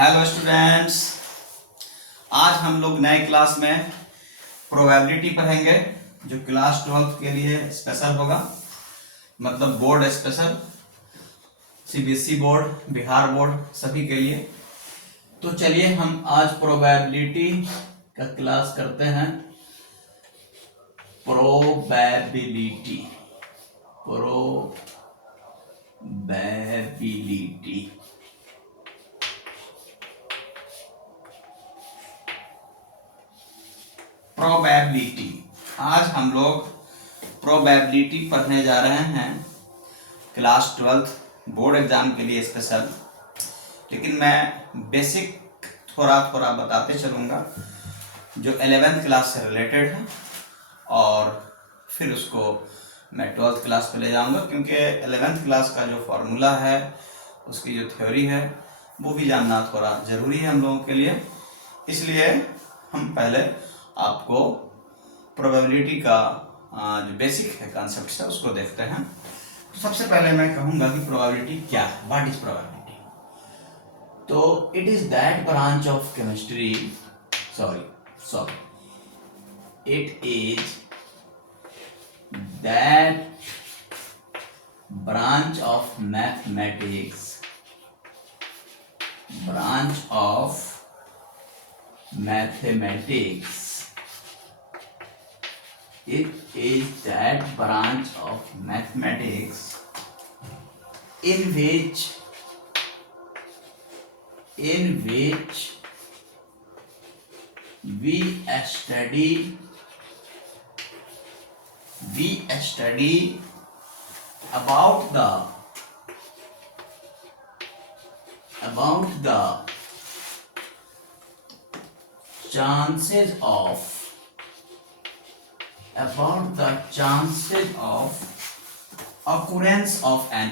Hello students, आज हम लोग नए क्लास में प्रोबेबिलिटी पढ़ेंगे जो क्लास 12 के लिए स्पेशल होगा, मतलब board special, CBSE board, Bihar board सभी के लिए। तो चलिए हम आज प्रोबेबिलिटी का क्लास करते हैं। प्रोबेबिलिटी प्रोबेबिलिटी आज हम लोग प्रोबेबिलिटी पढ़ने जा रहे हैं क्लास 12 बोर्ड एग्जाम के लिए स्पेशल। लेकिन मैं बेसिक थोड़ा थोड़ा बताते चलूँगा जो 11th क्लास से रिलेटेड है, और फिर उसको मैं 12th क्लास पे ले जाऊँगा, क्योंकि 11th क्लास का जो फार्मूला है, उसकी जो थ्योरी है, वो भी जानना थोड़ा ज़रूरी है हम लोगों के लिए। इसलिए हम पहले आपको प्रोबेबिलिटी का जो बेसिक है कॉन्सेप्ट है उसको देखते हैं। तो सबसे पहले मैं कहूँगा कि प्रोबेबिलिटी क्या है, व्हाट इज प्रोबेबिलिटी। तो it is that branch of chemistry, it is that branch of mathematics it is that branch of mathematics in which we study about the chances of occurrence of an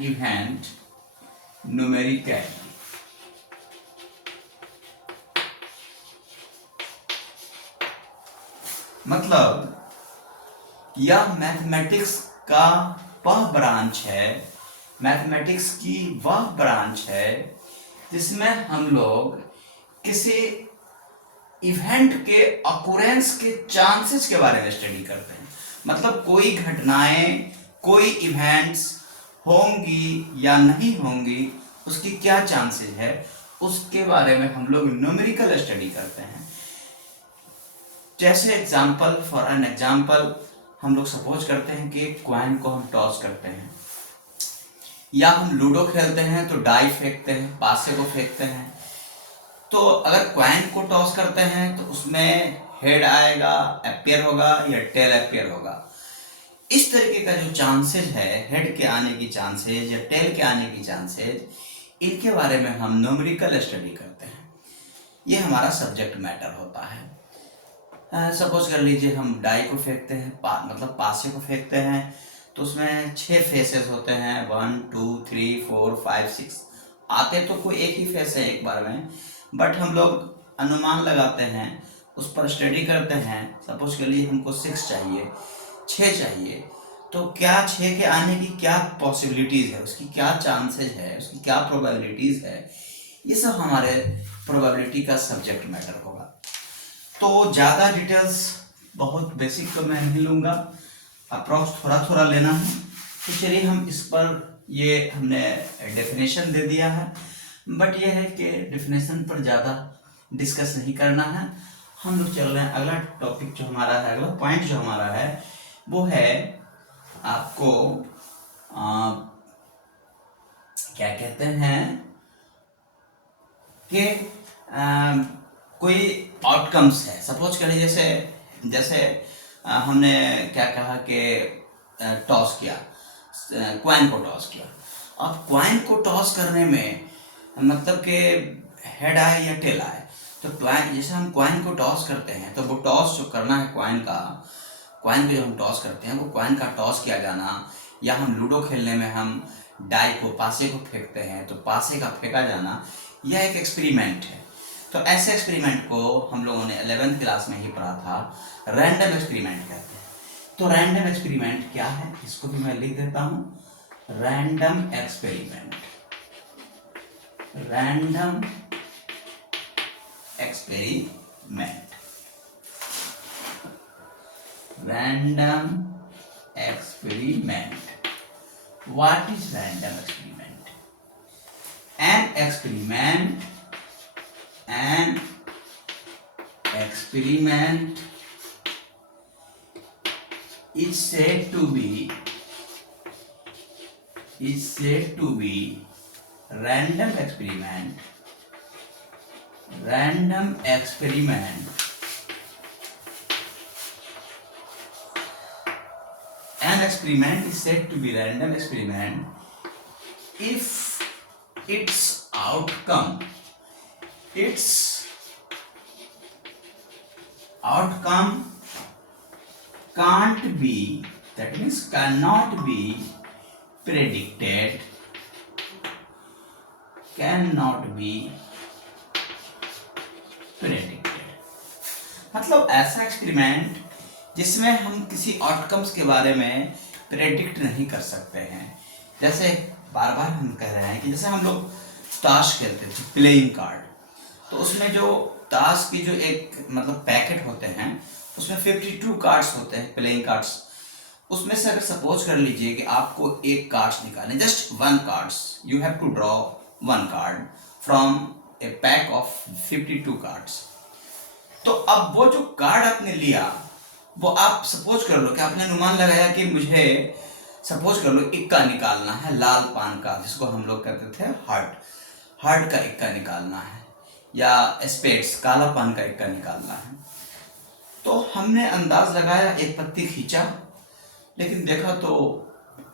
event. Numerically. मतलब यह mathematics का वह branch है, mathematics की वह branch है जिसमें हम लोग किसी इवेंट के अकुरेंस के चांसेस के बारे में स्टडी करते हैं। मतलब कोई घटनाएं, कोई इवेंट्स होंगी या नहीं होंगी, उसकी क्या चांसेस है, उसके बारे में हम लोग न्यूमेरिकल स्टडी करते हैं। जैसे फॉर एन एग्जाम्पल हम लोग सपोज करते हैं कि क्वाइन को हम टॉस करते हैं, या हम लूडो खेलते हैं तो डाई फेंकते हैं, पासे को फेंकते हैं। तो अगर क्वाइन को टॉस करते हैं तो उसमें हेड आएगा, अपियर होगा या टेल अपियर होगा। इस तरीके का जो चांसेस है, हेड के आने की चांसेस या टेल के आने की चांसेस, इनके बारे में हम न्यूमेरिकल स्टडी करते हैं। ये हमारा सब्जेक्ट मैटर होता है। सपोज कर लीजिए हम डाई को फेंकते हैं, मतलब पासे को फेंकते हैं, तो उसमें 6 फेसेस होते हैं, 1 2 3 4 5 6। आते तो कोई एक ही फेस है एक बार में, बट हम लोग अनुमान लगाते हैं, उस पर स्टडी करते हैं। सपोज कर लीजिए हमको 6 चाहिए, 6 चाहिए, तो क्या 6 के आने की क्या पॉसिबिलिटीज़ है, उसकी क्या चांसेस है, उसकी क्या प्रोबेबिलिटीज़ है, ये सब हमारे प्रोबेबिलिटी का सब्जेक्ट मैटर होगा। तो ज़्यादा डिटेल्स, बहुत बेसिक तो मैं नहीं लूँगा, अप्रॉक्स थोड़ा थोड़ा लेना है। तो चलिए हम इस पर, ये हमने डेफिनेशन दे दिया है, बट ये है कि डेफिनेशन पर ज़्यादा डिस्कस नहीं करना है। हम लोग चल रहे हैं, अगला टॉपिक जो हमारा है, अगला पॉइंट जो हमारा है वो है आपको क्या कहते हैं कि कोई आउटकम्स है। सपोज करिए जैसे हमने क्या कहा कि टॉस किया, क्वाइन को टॉस किया। अब क्वाइन को टॉस करने में मतलब कि हेड आए या टेल आए, तो क्वाइन, जैसे हम क्वाइन को टॉस करते हैं तो वो टॉस जो करना है क्वाइन को जब हम टॉस करते हैं, वो क्वाइन का टॉस किया जाना, या हम लूडो खेलने में हम डाई को, पासे को फेंकते हैं तो पासे का फेंका जाना, यह एक एक्सपेरिमेंट है। तो ऐसे एक्सपेरिमेंट को हम लोगों ने 11th क्लास में ही पढ़ा था, रैंडम एक्सपेरिमेंट कहते हैं। तो रैंडम एक्सपेरिमेंट क्या है, इसको भी मैं लिख देता हूं, random experiment. Random experiment, random experiment. What is random experiment? An experiment is said to be random experiment. Random experiment. An experiment is said to be random experiment if its outcome can't be, that means cannot be predicted, मतलब ऐसा experiment जिसमें हम किसी outcomes के बारे में predict नहीं कर सकते हैं। जैसे बार बार हम कह रहे हैं कि जैसे हम लोग ताश खेलते थे, प्लेइंग कार्ड, तो उसमें जो ताश की जो एक मतलब पैकेट होते हैं उसमें 52 कार्ड्स होते हैं, प्लेइंग कार्ड्स। उसमें से अगर सपोज कर लीजिए कि आपको एक कार्ड्स निकालने, just one cards, you have to draw one card from a pack of 52 cards. तो अब वो जो कार्ड आपने लिया, वो आप सपोज कर लो कि आपने अनुमान लगाया कि मुझे सपोज कर लो इक्का निकालना है, लाल पान का, जिसको हम लोग कहते थे हार्ट का इक्का निकालना है, या स्पेड्स, काला पान का इक्का निकालना है। तो हमने अंदाज लगाया, एक पत्ती खींचा, लेकिन देखा तो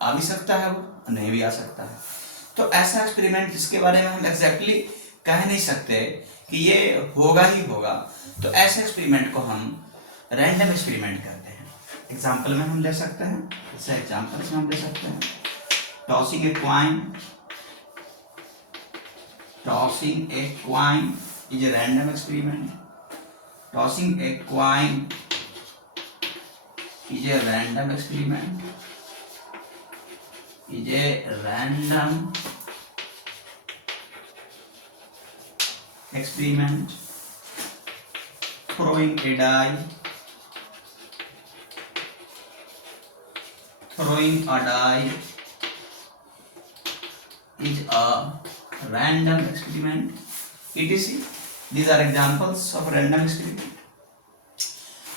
आ भी सकता है, वो नहीं भी आ सकता है। तो ऐसा एक्सपेरिमेंट जिसके बारे में हम एग्जैक्टली कह नहीं सकते कि ये होगा ही होगा, तो ऐसे एक्सपेरिमेंट को हम रैंडम एक्सपेरिमेंट कहते हैं। एग्जाम्पल में हम ले सकते हैं, जैसे एग्जाम्पल में हम ले सकते हैं, tossing a coin is a random experiment. Tossing a coin is a random experiment, is a random experiment. Throwing a die is a random experiment, etc. These are examples of random experiment.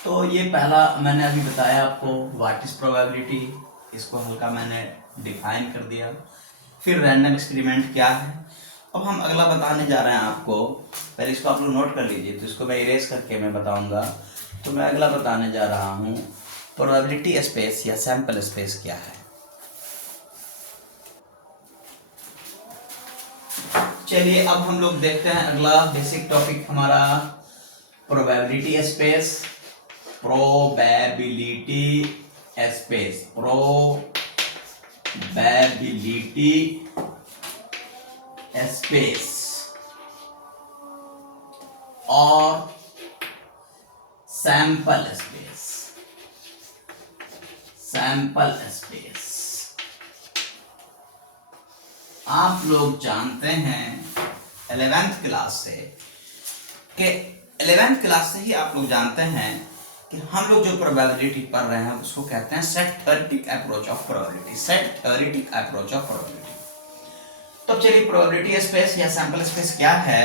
तो ये पहला मैंने अभी बताया आपको, what is probability, इसको हल्का मैंने डिफाइन कर दिया। फिर रैंडम एक्सपेरिमेंट क्या है। अब हम अगला बताने जा रहे हैं आपको, पहले इसको आप लोग नोट कर लीजिए, तो इसको मैं इरेज करके मैं बताऊंगा। तो मैं अगला बताने जा रहा हूँ, प्रोबेबिलिटी स्पेस या सैंपल स्पेस क्या है। चलिए अब हम लोग देखते हैं अगला बेसिक टॉपिक हमारा, प्रोबेबिलिटी स्पेस। प्रोबेबिलिटी स्पेस और सैंपल स्पेस। आप लोग जानते हैं 11th क्लास से कि 11th क्लास से ही आप लोग जानते हैं कि हम लोग जो प्रोबेबिलिटी पढ़ रहे हैं उसको कहते हैं set theoretic approach of probability. तो चलिए प्रोबेबिलिटी स्पेस या सैंपल स्पेस क्या है,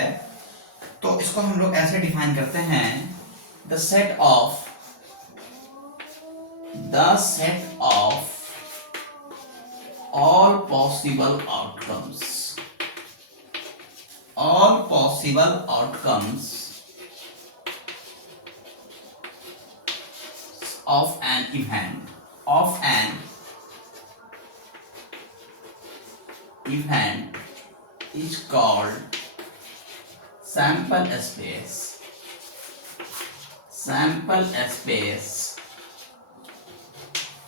तो इसको हम लोग ऐसे डिफाइन करते हैं, the set of all possible outcomes of an event is called sample space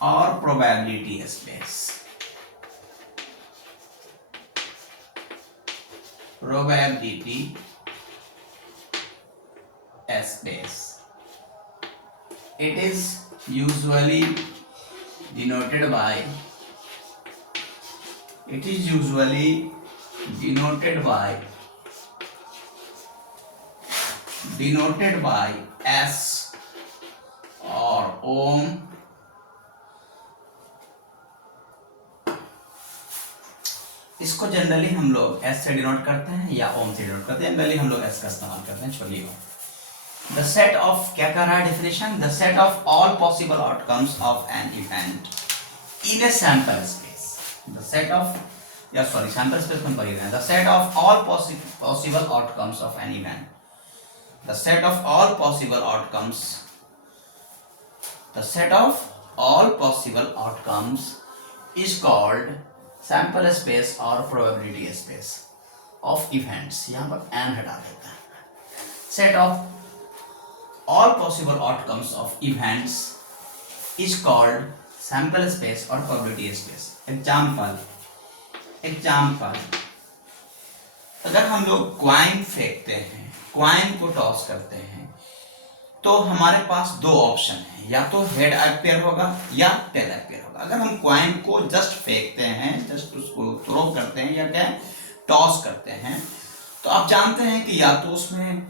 or probability space। probability space. It is usually denoted by S और ओम। इसको जनरली हम लोग S से डिनोट करते हैं या ओम से डिनोट करते हैं, जनरली हम लोग S का इस्तेमाल करते हैं। छोड़िए, द सेट ऑफ, क्या कह रहा है definition, the set of all possible outcomes of an event in a sample space. The set of, या सॉरी सैंपल स्पेस में पढ़ रहे हैं, the set of all possible outcomes of an event, the set of all possible outcomes, the set of all possible outcomes is called sample space और probability space of events. यहां पर N हटा देता है। Set of all possible outcomes of events is called sample space or probability space. Example, अगर हम लोग coin फेंकते हैं, क्वाइन को टॉस करते हैं, तो हमारे पास दो ऑप्शन है, या तो हेड अपेयर होगा या टेल अपेयर होगा। अगर हम क्वाइन को जस्ट फेंकते हैं, जस्ट उसको थ्रो करते हैं या क्या टॉस करते हैं, तो आप जानते हैं कि या तो उसमें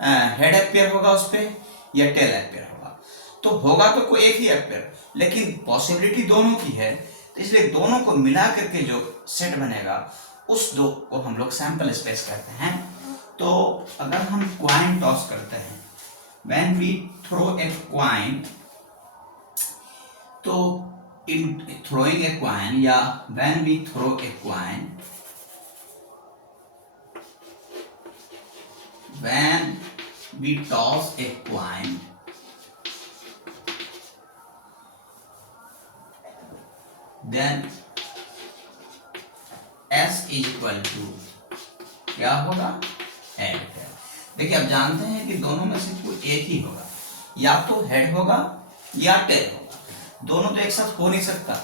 हेड अपेयर होगा उस पर या टेल अपेयर होगा। तो होगा तो कोई एक ही अपेयर, लेकिन पॉसिबिलिटी दोनों की है, तो इसलिए दोनों को मिला करके जो सेट बनेगा उस दो को हम लोग सैंपल स्पेस कहते हैं। तो अगर हम क्वाइन टॉस करते हैं, when we throw a coin, तो इन थ्रोइंग ए क्वाइन या when we throw a coin, when we toss a coin, then S is equal to क्या होगा, हेड। देखिए आप जानते हैं कि दोनों में से कोई एक ही होगा, या तो हेड होगा या टेल होगा, दोनों तो एक साथ हो नहीं सकता,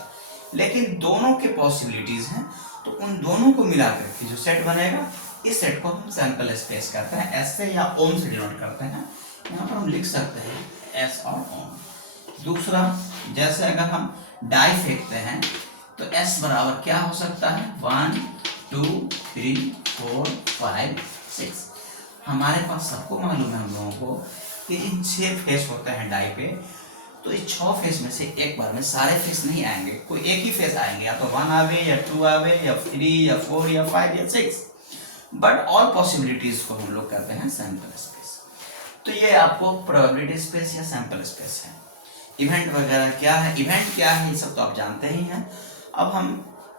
लेकिन दोनों के पॉसिबिलिटीज हैं, तो उन दोनों को मिलाकर के जो सेट बनेगा, इस सेट को हम सैंपल स्पेस कहते हैं। एस से या ओम से डिनोट करते हैं। यहाँ पर हम लिख सकते हैं एस और ओम। दूसरा, जैसे अगर हम डाई फेंकते हैं, तो एस बराबर क्या हो सकता है, 1 2 3 4 5 6। हमारे पास सबको मालूम है हम लोगों को कि इन 6 फेस होते हैं डाई पे, तो इस 6 फेस में से एक बार में सारे फेस नहीं आएंगे, कोई एक ही फेस आएंगे, या तो 1 आवे या 2 आवे या 3 या 4 या 5 या 6, बट ऑल पॉसिबिलिटीज को हम लोग कहते हैं सैंपल स्पेस। तो ये आपको प्रोबेबिलिटी स्पेस या सैंपल स्पेस है। इवेंट वगैरह क्या है, इवेंट क्या है, ये सब तो आप जानते ही हैं। अब हम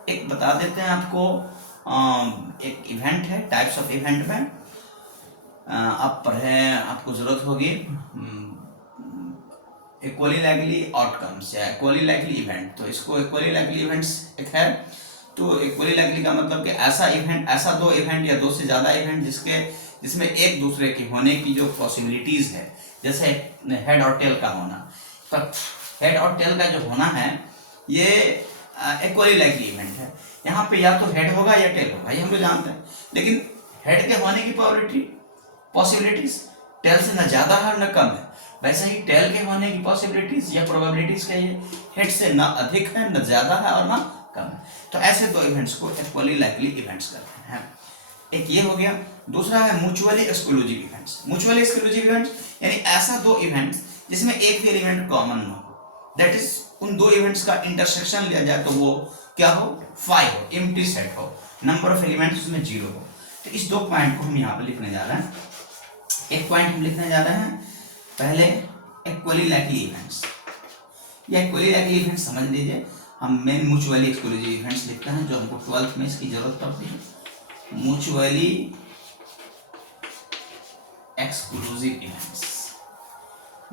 एक बता देते हैं आपको, एक इवेंट है, टाइप्स ऑफ इवेंट में आप पढ़े, आपको जरूरत होगी इक्वली लाइकली आउटकम्स या इक्वली लाइकली इवेंट। तो इसको इक्वली लाइकली इवेंट्स एक है, तो इक्वली लाइकली का मतलब कि ऐसा इवेंट, ऐसा दो इवेंट या दो से ज्यादा इवेंट जिसमें एक दूसरे के होने की जो पॉसिबिलिटीज है, जैसे हेड और टेल का होना, तो हेड और टेल का जो होना है ये इक्वली लाइकली इवेंट है। यहाँ पे या तो हेड होगा या टेल होगा, ये हम लोग जानते हैं, लेकिन हेड के होने की पॉसिबिलिटीज टेल से न ज्यादा है न कम है, वैसे ही टेल के होने की पॉसिबिलिटीज या प्रोबेबिलिटीज का ये हेड से न अधिक है, न ज्यादा है और न कम है। तो ऐसे दो इवेंट्स को इक्वली लाइकली इवेंट्स कहते हैं। एक ये हो गया। दूसरा है mutually exclusive events. Mutually exclusive events यानी ऐसा दो इवेंट्स जिसमें एक भी एलिमेंट कॉमन न हो, दैट इज उन दो इवेंट्स का इंटरसेक्शन लिया जाए तो वो क्या हो, 5 हो, एम्प्टी सेट हो, नंबर ऑफ एलिमेंट्स उसमें 0 हो। तो इस दो पॉइंट को हम यहाँ पे लिखने जा रहे हैं। एक पॉइंट हम लिखने जा रहे हैं पहले इक्वली लाइकली इवेंट्स। या इक्वली लाइकली इवेंट्स समझ लीजिए, हम मेन म्यूचुअली एक्सक्लूसिव इवेंट्स लिखते हैं, जो हमको 12th में इसकी जरूरत पड़ती है। Mutually exclusive events,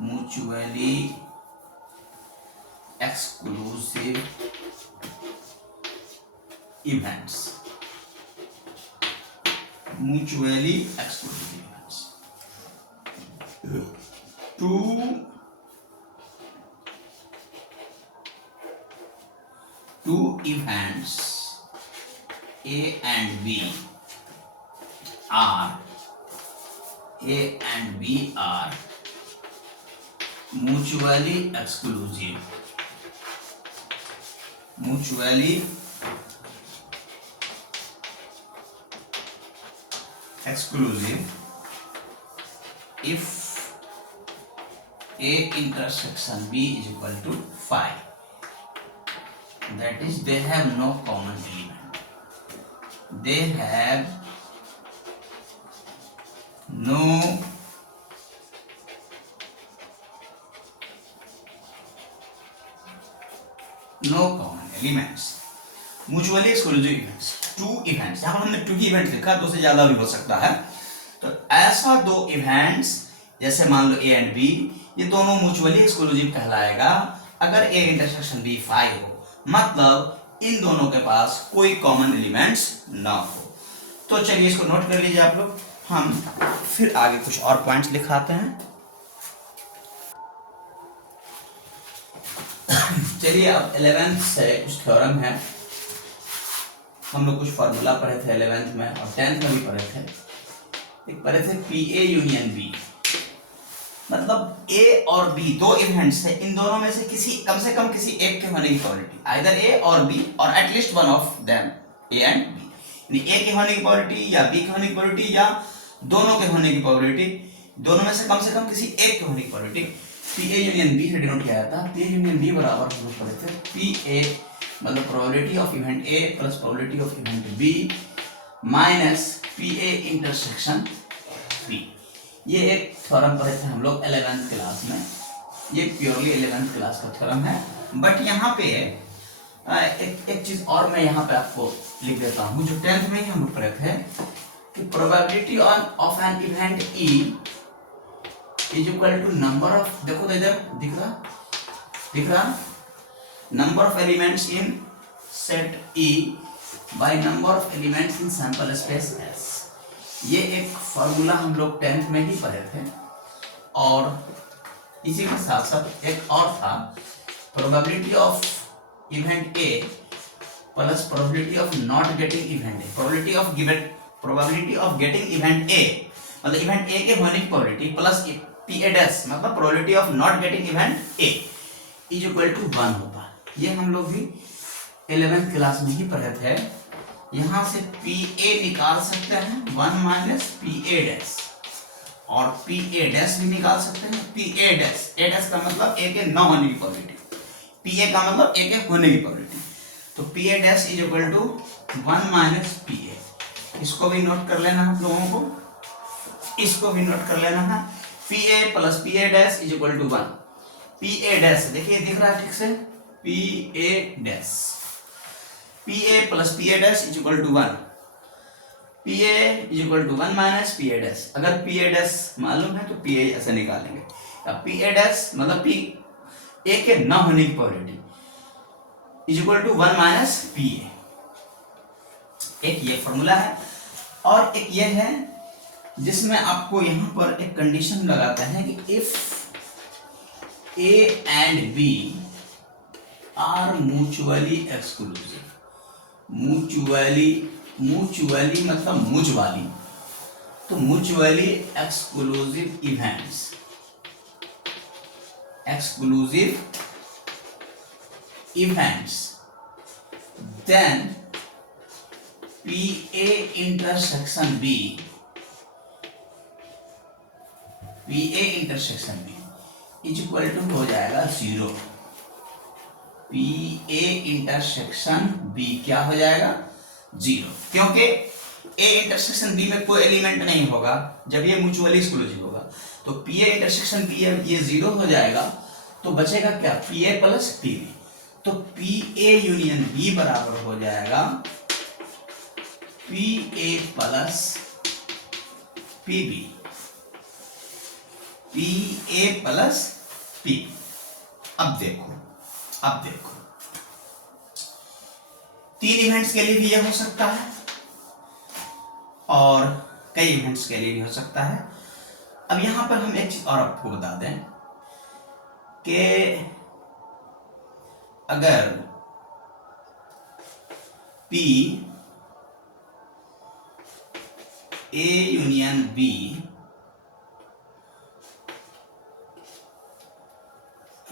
mutually exclusive events, mutually exclusive events. Two events A and B are A and B are mutually exclusive, mutually exclusive if A intersection B is equal to phi, that is they have no common element, they have no common elements, mutually exclusive events, two events, यहाँ पर हमने to he event लिखा, दो से ज्यादा भी हो सकता है। तो ऐसा दो इवेंट्स जैसे मान लो ए एंड बी, ये दोनों म्यूचुअली एक्सक्लूसिव कहलाएगा अगर ए इंटरसेक्शन बी फाई हो, मतलब इन दोनों के पास कोई कॉमन एलिमेंट्स ना हो। तो चलिए इसको नोट कर लीजिए आप लोग, हम फिर आगे कुछ और पॉइंट्स लिखाते हैं। चलिए अब 11th से कुछ थ्योरम है, हम लोग कुछ फार्मूला पढ़े थे 11th में और 10th में भी पढ़े थे। एक पढ़े थे पी ए यूनियन बी, मतलब ए और बी दो इवेंट्स है, इन दोनों में से किसी कम से कम किसी एक के होने की प्रोबेबिलिटी, आइदर ए और बी और at least one of them, A and B, यानी ए के होने की प्रोबेबिलिटी या बी के होने की प्रोबेबिलिटी या दोनों के होने की प्रोबेबिलिटी, दोनों में से कम किसी एक के होने की probability P A union B से डिनोट किया जाता है। पी ए यूनियन बी बराबर हम लोग पढ़े थे पी ए मतलब probability of event A plus probability of event B minus P A intersection B. ये एक थ्योरम पढ़े थे हम लोग 11th क्लास में, ये प्योरली 11th क्लास का थ्योरम है। बट यहाँ पे एक चीज और मैं यहाँ पे आपको लिख देता हूँ, जो 10th में ही हम लोग पढ़े थे कि probability of an event E is equal to number of, देखो तो इधर दिख रहा number of elements in set E by number of elements in sample space S. ये एक फॉर्मूला हम लोग 10th में ही पढ़े थे। और इसी के साथ साथ एक और था, probability of event A plus probability of not getting event A, probability of getting event A मतलब इवेंट ए के होने की probability plus P A dash मतलब probability of not getting event A is equal to 1 होता है। ये हम लोग भी 11th क्लास में ही पढ़े थे। यहां से पी ए निकाल सकते हैं 1 माइनस पी ए डैश, और पी ए डैश भी निकाल सकते हैं। पी ए डैश का मतलब ए के न होने की प्रोबेबिलिटी, पी ए का मतलब ए के होने की प्रोबेबिलिटी। तो P A dash is equal to 1 minus P A, इसको भी नोट कर लेना है आप लोगों को, इसको भी नोट कर लेना है। P A plus P A dash is equal to 1। P A dash देखिए दिख रहा है ठीक से, P A dash, P A plus P A dash is equal to 1, P A is equal to 1 minus P A dash. अगर P A dash मालूम है तो पी ए ऐसे निकालेंगे। अब पी ए डैश मतलब पी ए के न होने की probability is equal to 1 minus P A. एक ये फॉर्मूला है, और एक ये है जिसमें आपको यहां पर एक कंडीशन लगाते हैं कि if A and B are mutually exclusive, mutually मतलब मुझवाली, तो mutually exclusive events then P A intersection B is equal to हो जाएगा 0। पी ए इंटरसेक्शन बी क्या हो जाएगा 0, क्योंकि ए इंटरसेक्शन बी में कोई एलिमेंट नहीं होगा जब ये म्यूचुअली एक्सक्लूसिव होगा। तो पी ए इंटरसेक्शन बी ये 0 हो जाएगा, तो बचेगा क्या P A plus P B. तो पी ए यूनियन बी बराबर हो जाएगा P A plus P B, P A plus P. अब देखो 3 इवेंट्स के लिए भी यह हो सकता है और कई इवेंट्स के लिए भी हो सकता है। अब यहां पर हम एक चीज और आपको बता दें कि अगर P A union B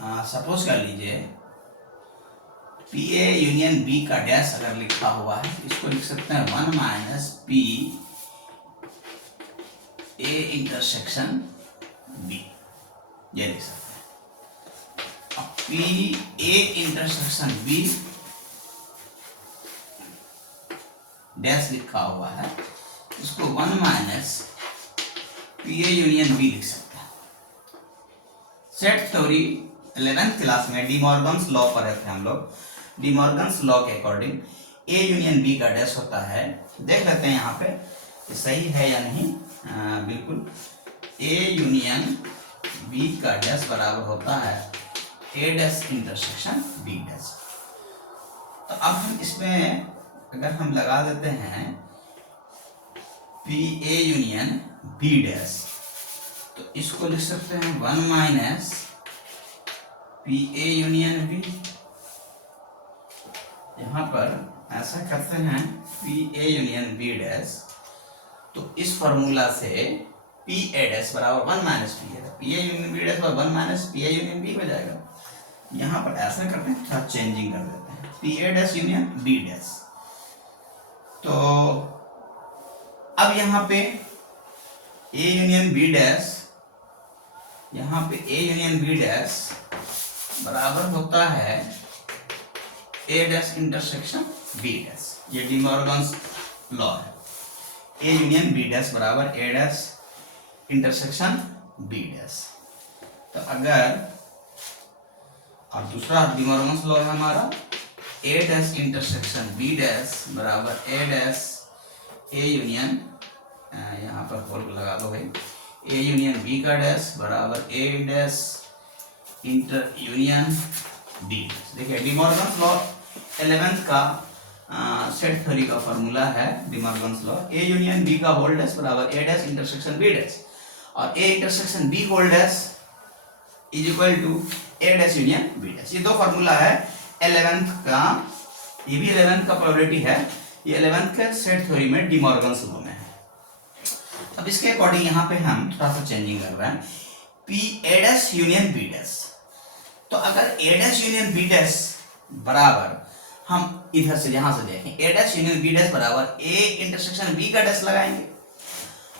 suppose कर लीजिए पी ए यूनियन बी का डैश अगर लिखा हुआ है इसको लिख सकते हैं 1 minus P A intersection B, ये लिख सकते हैं। अब P A intersection B dash लिखा हुआ है इसको 1 minus P A union B लिख सकते हैं। सेट थ्योरी 11th क्लास में डिमॉर्गन्स लॉ पढ़े थे हम लोग। डिमॉर्गन्स लॉ के अकॉर्डिंग ए यूनियन बी का डैश होता है, देख लेते हैं यहाँ पे कि सही है या नहीं। बिल्कुल, ए यूनियन बी का डैश बराबर होता है A dash intersection B dash. तो अब हम इसमें अगर हम लगा देते हैं P A union B dash, तो इसको लिख सकते हैं 1 minus P A union B. यहां पर ऐसा करते हैं P A union B dash, तो इस फॉर्मूला से पी ए डैश बराबर 1 minus P A, P A union B dash बराबर 1 minus P A union B हो जाएगा। यहां पर ऐसा करते हैं, थोड़ा चेंजिंग कर देते हैं, P A dash union B dash. तो अब यहाँ पे ए यूनियन बी डैश, यहाँ पे ए यूनियन बी डैश बराबर होता है A dash intersection B dash. ये डिमॉर्गन्स लॉ है, ए यूनियन बी डैश बराबर A dash intersection B dash. तो अगर, और दूसरा डिमॉर्गन्स लॉ है हमारा ए डैश इंटरसेक्शन बी डैश बराबर ए डैश ए यूनियन, यहाँ पर होल लगा दो भाई, ए यूनियन बी का डैश बराबर A dash inter union B. देखिए डिमॉर्गन्स लॉ 11th का सेट थ्योरी का फॉर्मूला है De Morgan's law, A union B का होल डैश बराबर A dash intersection B dash, और A intersection B whole dash is equal to A dash union B dash. ये दो formula है 11th का, ये भी 11th का प्रोबेबिलिटी है, ये 11th के सेट थ्योरी में डिमॉर्गन्स लॉ में है। अब इसके अकॉर्डिंग यहाँ पे हम थोड़ा सा चेंजिंग कर रहे हैं, P A dash union B dash. तो अगर A dash union B dash बराबर, हम इधर से यहां से देखें, A dash union B dash बराबर ए इंटरसेक्शन बी का डैश लगाएंगे,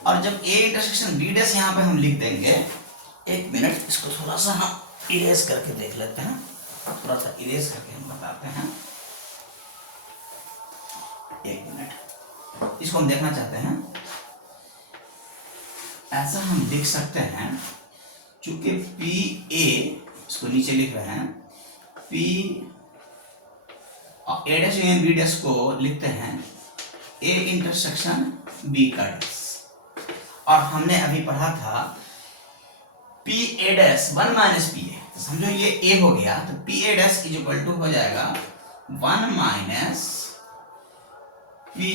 और जब ए इंटरसेक्शन बी डैश यहाँ पे हम लिख देंगे, एक मिनट इसको थोड़ा सा हम इरेज करके देख लेते हैं, थोड़ा सा इरेज करके हम बताते हैं, एक मिनट इसको हम देखना चाहते हैं। ऐसा हम लिख सकते हैं, चूंकि पी ए, इसको नीचे लिख रहे हैं, P A dash union B dash को लिखते हैं ए इंटरसेक्शन बी का डैश, और हमने अभी पढ़ा था P A dash 1 minus P A, तो समझो ये ए हो गया, तो P A dash is equal to हो जाएगा 1 minus P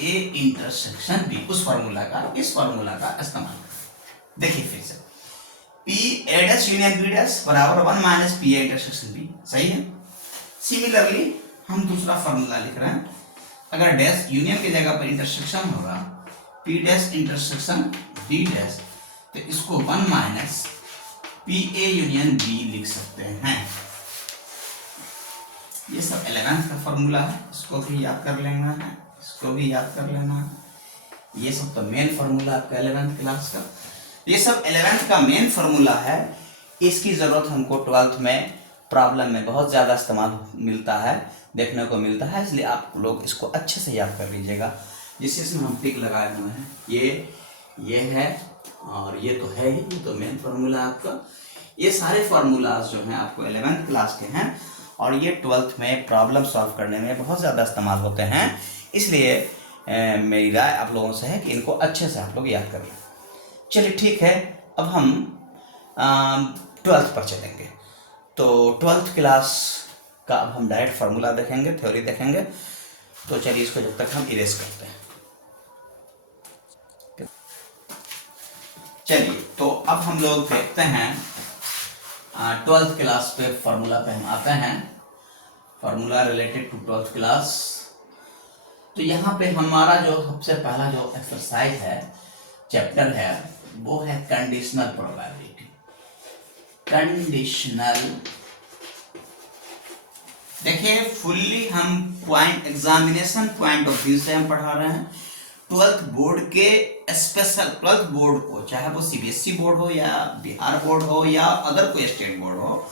A intersection B, उस फॉर्मूला का, इस फॉर्मूला का इस्तेमाल। देखिए फिर से, P A dash union B dash बराबर 1 minus P A intersection B, सही है। सिमिलरली हम दूसरा फॉर्मूला लिख रहे हैं, अगर डैश यूनियन की जगह पर इंटरसेक्शन होगा, P dash intersection B dash, तो इसको 1 minus P A union B लिख सकते हैं। ये सब 11th का फॉर्मूला है, इसको भी याद कर लेना है, इसको भी याद कर लेना है। ये सब तो मेन फॉर्मूला आपका 11th क्लास का, ये सब 11th का मेन फॉर्मूला है। इसकी ज़रूरत हमको 12th में प्रॉब्लम में बहुत ज़्यादा इस्तेमाल मिलता है, देखने को मिलता है, इसलिए आप लोग इसको अच्छे से याद कर लीजिएगा। जिस इसमें हम टिक लगाए हुए हैं, ये है, और ये तो है ही, ये तो मेन फार्मूला आपका। ये सारे फार्मूलाज जो हैं आपको 11th क्लास के हैं, और ये 12th में प्रॉब्लम सॉल्व करने में बहुत ज़्यादा इस्तेमाल होते हैं। इसलिए मेरी राय आप लोगों से है कि इनको अच्छे से आप लोग याद कर लें। चलिए ठीक है, अब हम 12th पर चलेंगे। तो 12th क्लास का अब हम डायरेक्ट फार्मूला देखेंगे, थ्योरी देखेंगे। तो चलिए इसको जब तक हम इरेज करते हैं। चलिए तो अब हम लोग देखते हैं 12th क्लास पे, फार्मूला पे हम आते हैं, formula related to 12th class. तो यहाँ पे हमारा जो सबसे पहला जो एक्सरसाइज है, चैप्टर है, वो है कंडीशनल प्रोबेबिलिटी। कंडीशनल, देखिए फुल्ली हम point examination point of view से हम पढ़ा रहे हैं। 12th बोर्ड के स्पेशल 12th बोर्ड को, चाहे वो सीबीएसई बोर्ड हो या बिहार बोर्ड हो या अदर कोई स्टेट बोर्ड हो,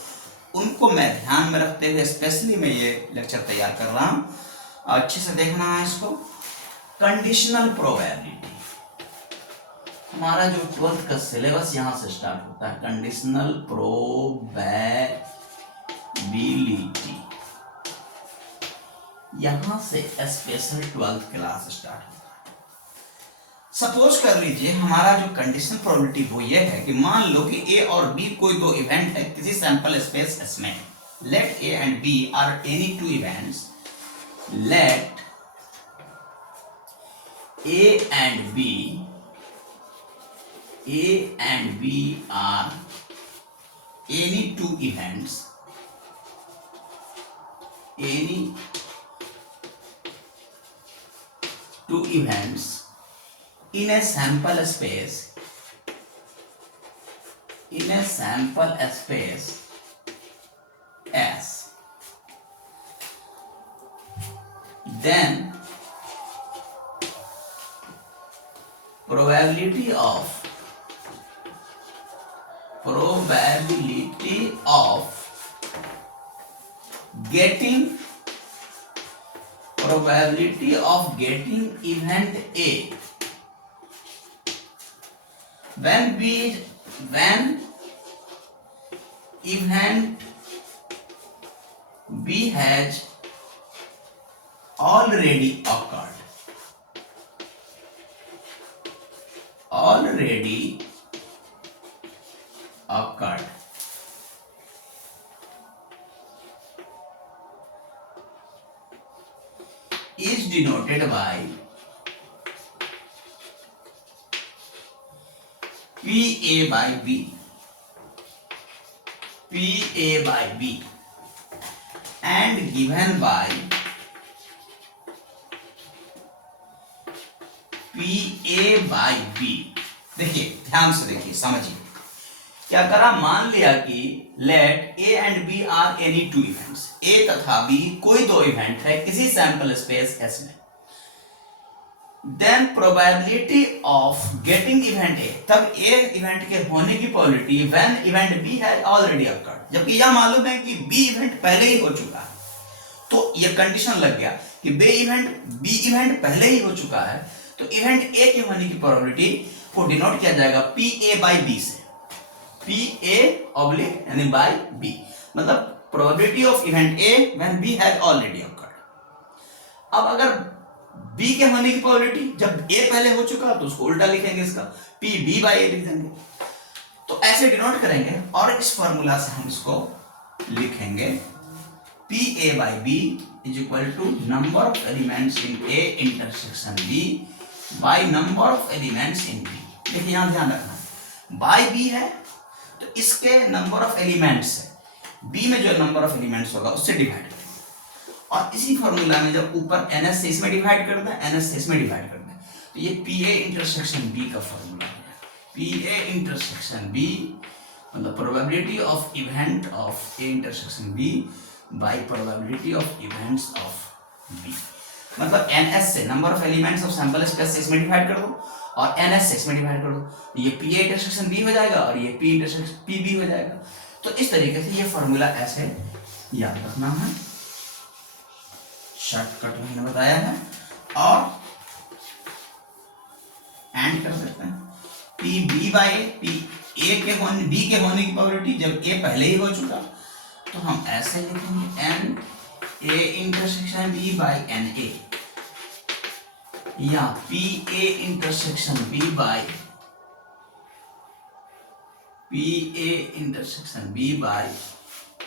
उनको मैं ध्यान में रखते हुए स्पेशली मैं ये लेक्चर तैयार कर रहा हूँ। अच्छे से देखना है इसको। कंडीशनल प्रोबेबिलिटी, हमारा जो 12th का सिलेबस यहां से स्टार्ट होता है। कंडीशनल प्रोबेबिलिटी, यहां से स्पेशल 12th क्लास स्टार्ट होता है। सपोज कर लीजिए हमारा जो कंडीशनल प्रोबेबिलिटी वो ये है कि मान लो कि ए और बी कोई दो इवेंट है किसी सैंपल स्पेस एस में। Let A and B are any two events, let A and B are any two events, in a sample space, S, then probability of getting event A when event B has already occurred, is denoted by PA by B and given by PA by B। देखिए ध्यान से देखिए, समझिए क्या करा। मान लिया कि let A and B are any two events, A तथा बी कोई दो इवेंट है किसी सैंपल स्पेस एस में। Then probability of getting event A, तब ए इवेंट के होने की probability when event B has already occurred, जबकि यह मालूम है कि बी इवेंट पहले ही हो चुका है। तो यह कंडीशन लग गया कि बी इवेंट पहले ही हो चुका है, तो इवेंट ए के होने की प्रोबेबिलिटी को डिनोट किया जाएगा पी ए बाई बी से। पी ए ऑब्लिक यानी बाई बी, मतलब probability of event A when B has already occurred. अब अगर बी के होने की प्रोबेबिलिटी, जब ए पहले हो चुका तो उसको उल्टा लिखेंगे, इसका पी बी बाई ए लिख देंगे। तो ऐसे डिनोट करेंगे और इस फॉर्मूला से हम इसको लिखेंगे P A by B is equal to number of elements in A intersection B by number of elements in B. देखिए यहां ध्यान रखना, बाई बी है तो इसके नंबर ऑफ एलिमेंट्स है, बी में जो नंबर ऑफ एलिमेंट्स होगा उससे डिवाइड करें। और इसी फॉर्मूला में जब ऊपर एनएस से इसमें डिवाइड कर दें, एनएस से इसमें डिवाइड कर दें, तो ये पी ए इंटरसेक्शन बी का फॉर्मूला है। पी ए इंटरसेक्शन बी मतलब probability of event of A intersection B by probability of events of B. मतलब एनएस से number of elements of sample space से इसमें डिवाइड कर दो और एनएस से इसमें डिवाइड कर दो, ये पी ए इंटरसेक्शन बी हो जाएगा और ये पी इंटरसेक्शन पी बी हो जाएगा। तो इस तरीके से ये फॉर्मूला ऐसे याद रखना है, शॉर्टकट मैंने बताया है। और एंड कर सकते हैं P B by P A के होने बी के होने की प्रोबेबिलिटी, जब ए पहले ही हो चुका तो हम ऐसे लिखेंगे n A intersection B by n A, या P A intersection B by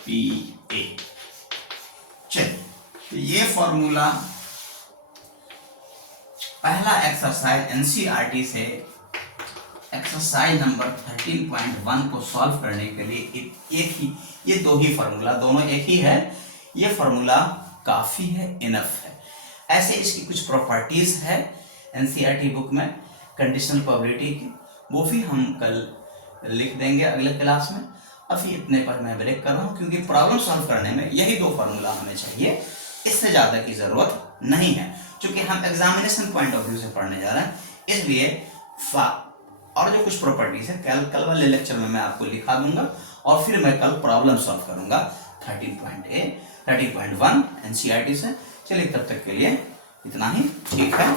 P A. चलिए तो ये फॉर्मूला पहला एक्सरसाइज एनसीईआरटी से एक्सरसाइज नंबर 13.1 को सॉल्व करने के लिए एक ही, ये दो ही फॉर्मूला, दोनों एक ही है, ये फॉर्मूला काफी है, इनफ है। ऐसे इसकी कुछ प्रॉपर्टीज है एनसीईआरटी बुक में कंडीशनल प्रोबेबिलिटी की, वो भी हम कल लिख देंगे अगले क्लास में। अभी इतने पर मैं ब्रेक कर रहा हूँ, क्योंकि प्रॉब्लम सॉल्व करने में यही 2 फार्मूला हमें चाहिए, इससे ज़्यादा की ज़रूरत नहीं है, क्योंकि हम एग्जामिनेशन पॉइंट ऑफ व्यू से पढ़ने जा रहे हैं, इसलिए और जो कुछ प्रॉपर्टीज है कल वाले लेक्चर में मैं आपको लिखा दूंगा, और फिर मैं कल प्रॉब्लम सॉल्व करूंगा 13.1 एनसीईआरटी से। चलिए तब तक के लिए इतना ही, ठीक है।